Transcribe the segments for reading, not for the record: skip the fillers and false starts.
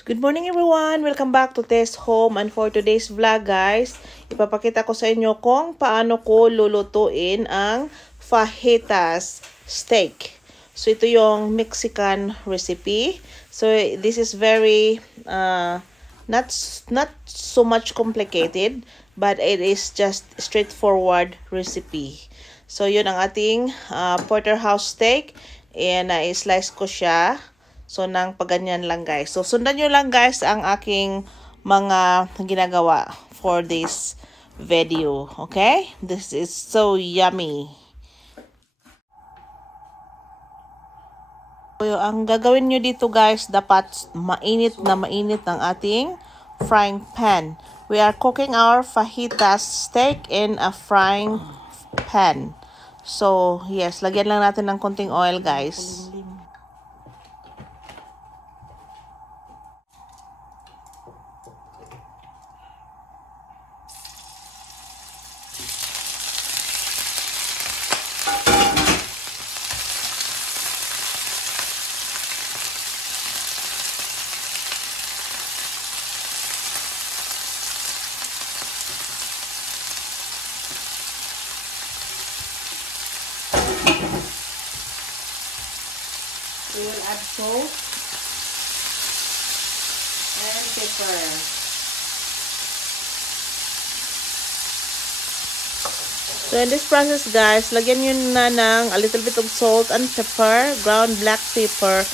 So, good morning everyone! Welcome back to Tess Home, and for today's vlog guys, ipapakita ko sa inyo kung paano ko lulutuin ang fajitas steak. So, ito yung Mexican recipe. So, this is very, not so much complicated, but it is just straightforward recipe. So, yun ang ating porterhouse steak, and i-slice ko siya. So, nang paganyan lang guys. So, sundan nyo lang guys ang aking mga ginagawa for this video. Okay? This is so yummy. So, ang gagawin nyo dito guys, dapat mainit ang ating frying pan. We are cooking our fajitas steak in a frying pan. So, yes, lagyan lang natin ng konting oil guys. We will add salt and pepper. So in this process guys, lagyan nyo na ng a little bit of salt and pepper, ground black pepper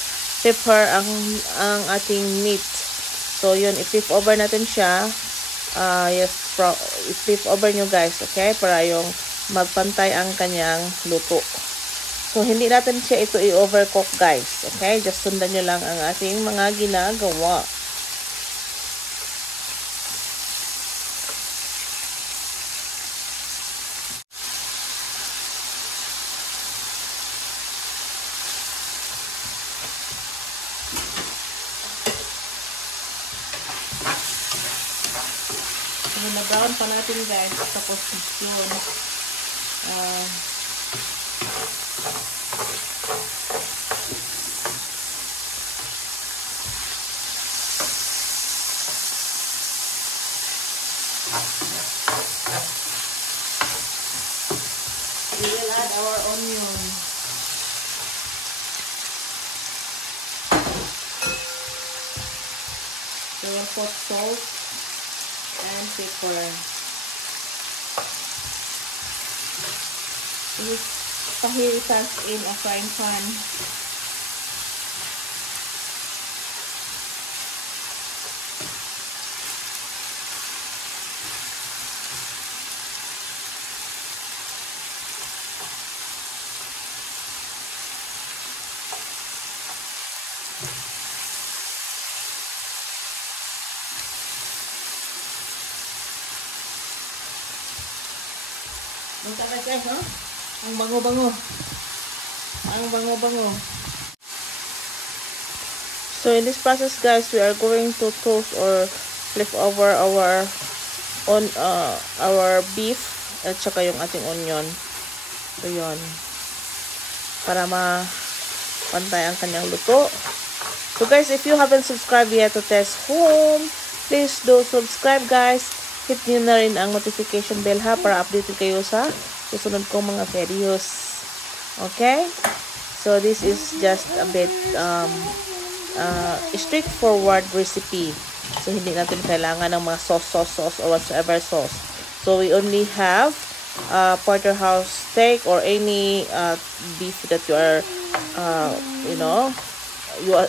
ang ating meat. So yun, i-flip over natin siya. Yes, i-flip over nyo guys, okay? Para yung magpantay ang kanyang luto. So, hindi natin siya ito i-overcook guys. Okay? Just sundan nyo lang ang ating mga ginagawa. So, na-brown pa natin guys. Tapos yun. We will add our onion. We will put salt and pepper. This is fajitas in a frying pan. Guys, no? Ang bango-bango. Ang bango-bango. So in this process guys, we are going to toast or flip over our beef at saka yung ating onion. So yun. Para mapantay ang kanyang luto. So guys, if you haven't subscribed yet to Tess Home, please do subscribe guys. Hit nyo na rin ang notification bell ha para updated kayo sa susunod kong mga videos. Okay? So, this is just a bit straightforward recipe. So, hindi natin kailangan ng mga sauce or whatsoever sauce. So, we only have porterhouse steak or any beef that you are,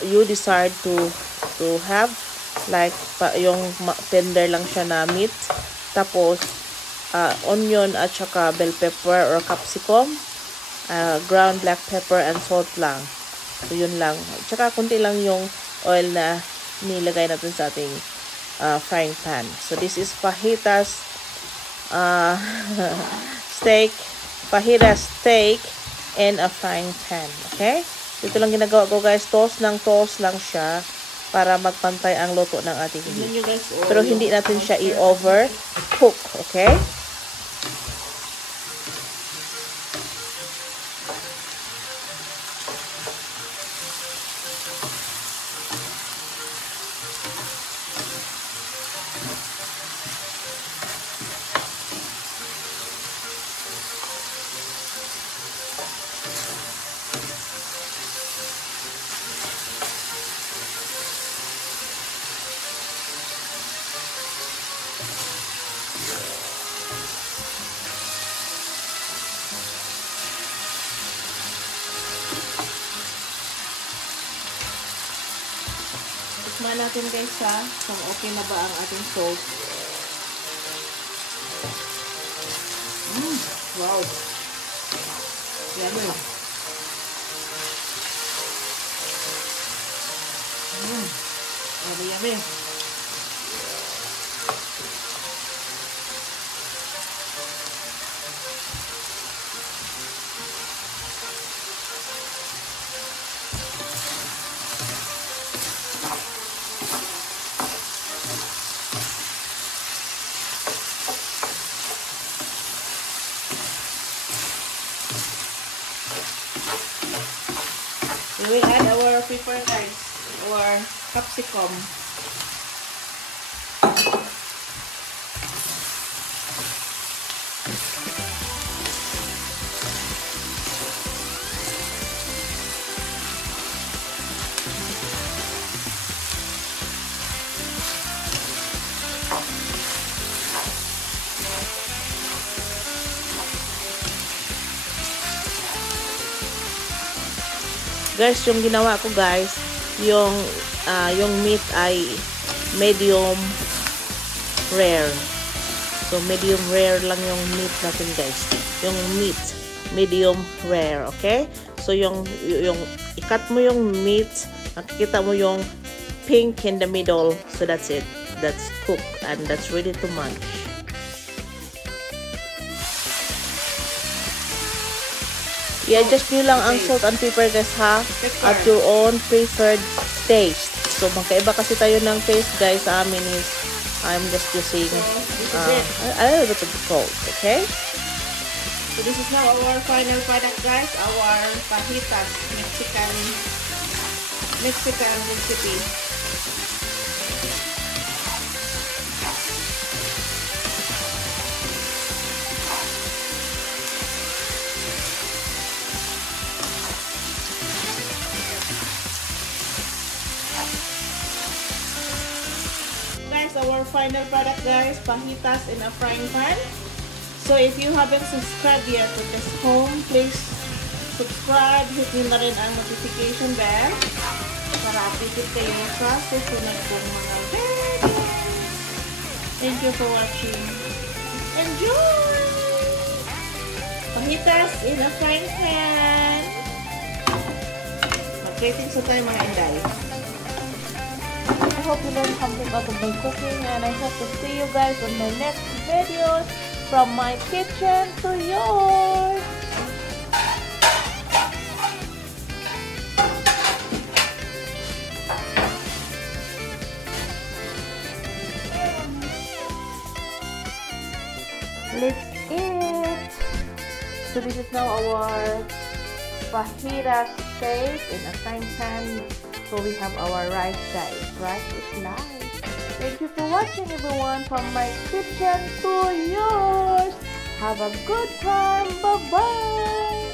you decide to have. Like, yung tender lang siya na meat. Tapos, onion at saka bell pepper or capsicum. Ground black pepper and salt lang. So, yun lang. Tsaka, kunti lang yung oil na nilagay natin sa ating frying pan. So, this is fajitas fajitas steak in a frying pan. Okay? Ito lang ginagawa ko guys. Toast lang siya para magpantay ang luto ng ating beef. Pero hindi natin siya i-overcook, okay? Tikman natin guys ha, kung okay na ba ang ating sauce. Wow. Yummy. Yummy. We will add our pepper guys, our capsicum. Guys, yung ginawa ko guys, yung meat ay medium rare. So medium rare lang yung meat natin guys. Yung meat medium rare, okay? So yung i-cut mo yung meat, nakikita mo yung pink in the middle. So that's it. That's cooked and that's ready to munch. I-adjust nyo lang ang salt and pepper guys ha, at your own preferred taste. So magkaiba kasi tayo ng taste guys. Sa amin is, I'm just using a little bit of salt, okay? So this is now our final product guys, our fajitas Mexican recipe. Our final product guys, fajitas in a frying pan. So if you haven't subscribed yet to this home, please subscribe, hit nyo na rin ang notification bell para updated kayo sa susunod kong mga videos. Thank you for watching. Enjoy! Fajitas in a frying pan. Mag-plating sa tayo mga inday. I hope you learned something out of my cooking, and I hope to see you guys on my next videos from my kitchen to yours. Let's eat. So this is now our fajitas steak in a frying pan. So we have our rice guys. Rice is life. Thank you for watching everyone from my kitchen to yours. Have a good time. Bye-bye.